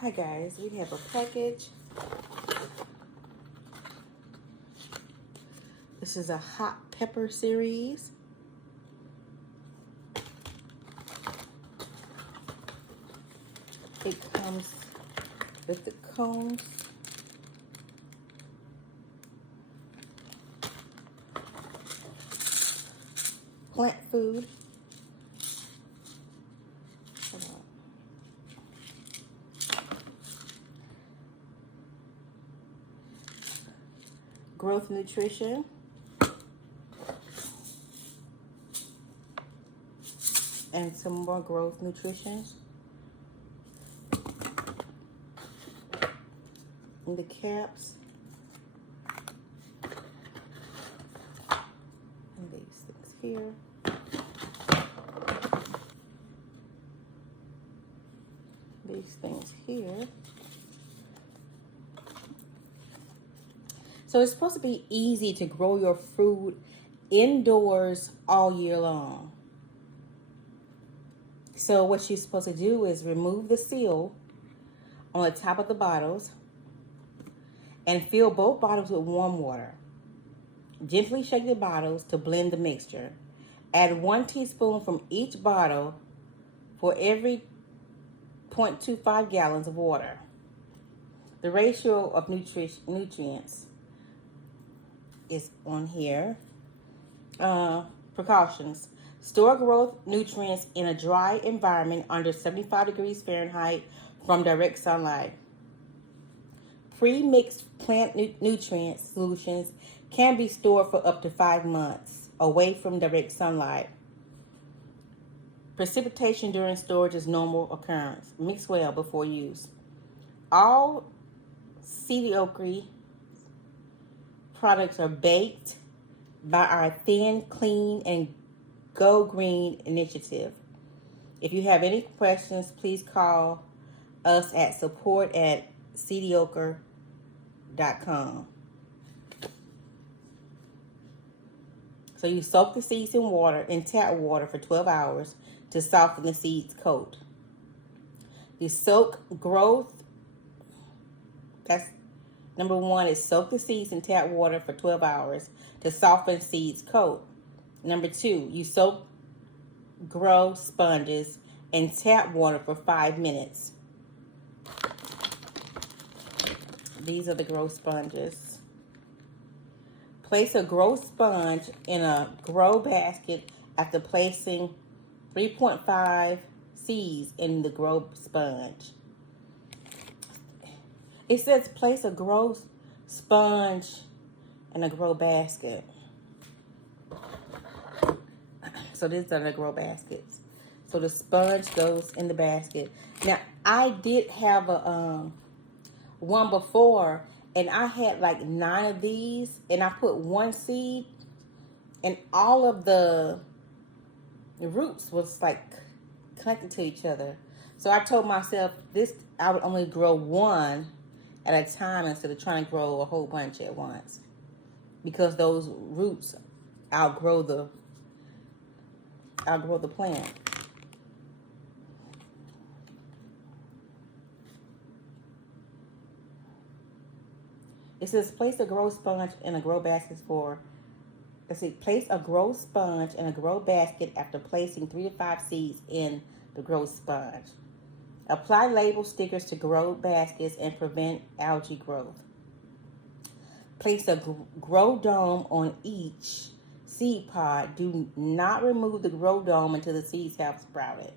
Hi guys, we have a package. This is a hot pepper series. It comes with the cones. Plant food. Growth nutrition. And some more growth nutrition. And the caps. And these things here. These things here. So it's supposed to be easy to grow your fruit indoors all year long. So what you're supposed to do is remove the seal on the top of the bottles and fill both bottles with warm water. Gently shake the bottles to blend the mixture. Add 1 teaspoon from each bottle for every 0.25 gallons of water. The ratio of nutrients is on here. Precautions. Store growth nutrients in a dry environment under 75 degrees Fahrenheit from direct sunlight. Pre-mixed plant nutrient solutions can be stored for up to 5 months away from direct sunlight. Precipitation during storage is normal occurrence. Mix well before use. All Heirioom products are baked by our Thin, Clean, and Go Green initiative. If you have any questions, please call us at support@heirioom.com. So you soak the seeds in tap water for 12 hours to soften the seeds coat. You soak growth. That's number 1 is soak the seeds in tap water for 12 hours to soften seeds coat. Number 2, you soak grow sponges in tap water for 5 minutes. These are the grow sponges. Place a grow sponge in a grow basket after placing 3.5 seeds in the grow sponge. It says place a grow sponge in a grow basket. So these are the grow baskets. So the sponge goes in the basket. Now, I did have a one before, and I had like 9 of these, and I put 1 seed, and all of the roots was like connected to each other. So I told myself I would only grow 1 at a time instead of trying to grow a whole bunch at once, because those roots outgrow the plant. It says place a grow sponge in a grow basket place a grow sponge in a grow basket after placing 3 to 5 seeds in the grow sponge. Apply label stickers to grow baskets and prevent algae growth. Place a grow dome on each seed pod. Do not remove the grow dome until the seeds have sprouted.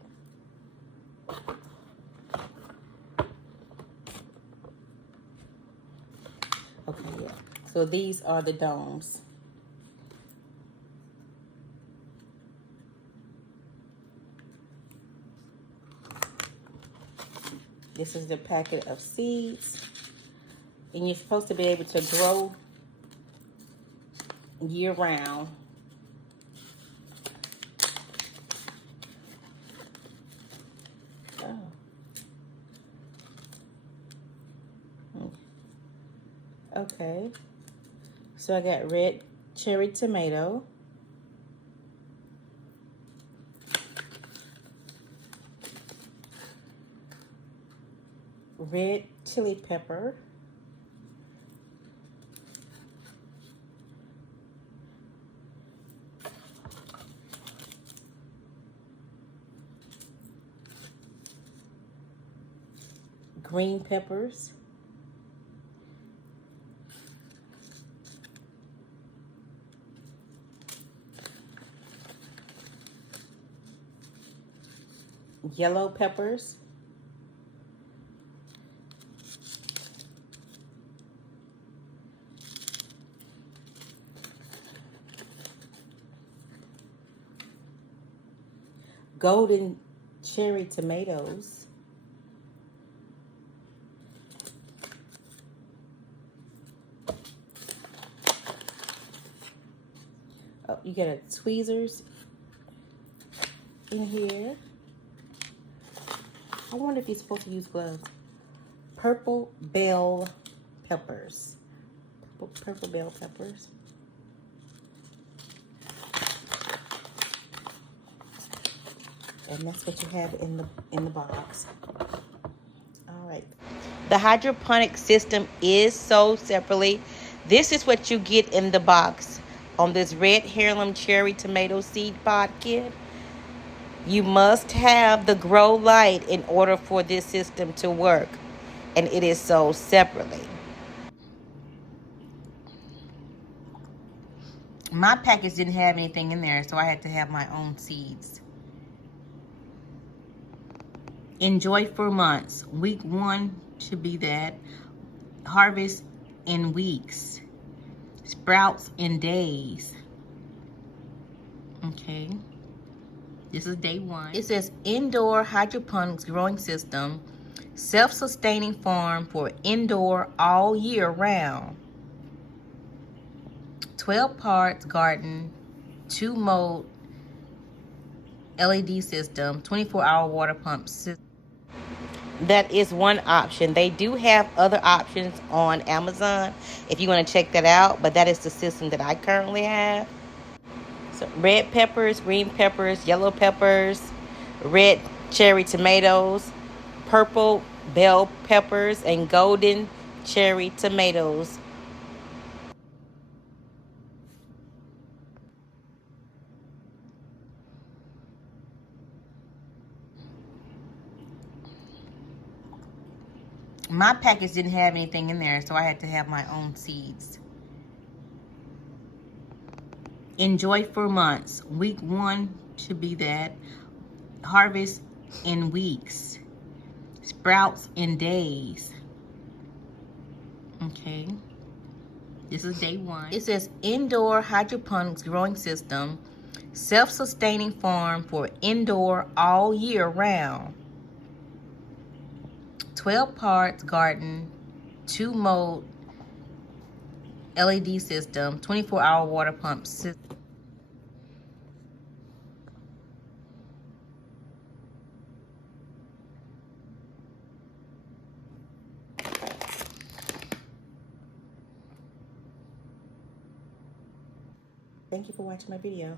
Okay, yeah. So these are the domes. This is the packet of seeds. And you're supposed to be able to grow year round. Oh. Okay. So I got red cherry tomato. red chili pepper, green peppers, yellow peppers, golden cherry tomatoes, oh, you got a tweezers in here. I wonder if you're supposed to use gloves. Purple bell peppers. Purple bell peppers. And that's what you have in the box. All right. The hydroponic system is sold separately. This is what you get in the box on this red heirloom cherry tomato seed pod kit. You must have the grow light in order for this system to work, and it is sold separately. My package didn't have anything in there, so I had to have my own seeds. Enjoy for months. Week 1 should be that. Harvest in weeks. Sprouts in days. Okay. This is day 1. It says indoor hydroponics growing system. Self-sustaining farm for indoor all year round. 12 parts garden, 2 mode LED system, 24-hour water pump system. That is one option. They do have other options on Amazon if you want to check that out, but that is the system that I currently have. So red peppers, green peppers, yellow peppers, red cherry tomatoes, purple bell peppers, and golden cherry tomatoes. My package didn't have anything in there, so I had to have my own seeds. Enjoy for months. Week 1 should be that. Harvest in weeks. Sprouts in days. Okay. This is day 1. It says indoor hydroponics growing system. Self-sustaining farm for indoor all year round. 12 parts garden, 2 mode LED system, 24-hour water pump system. Thank you for watching my video.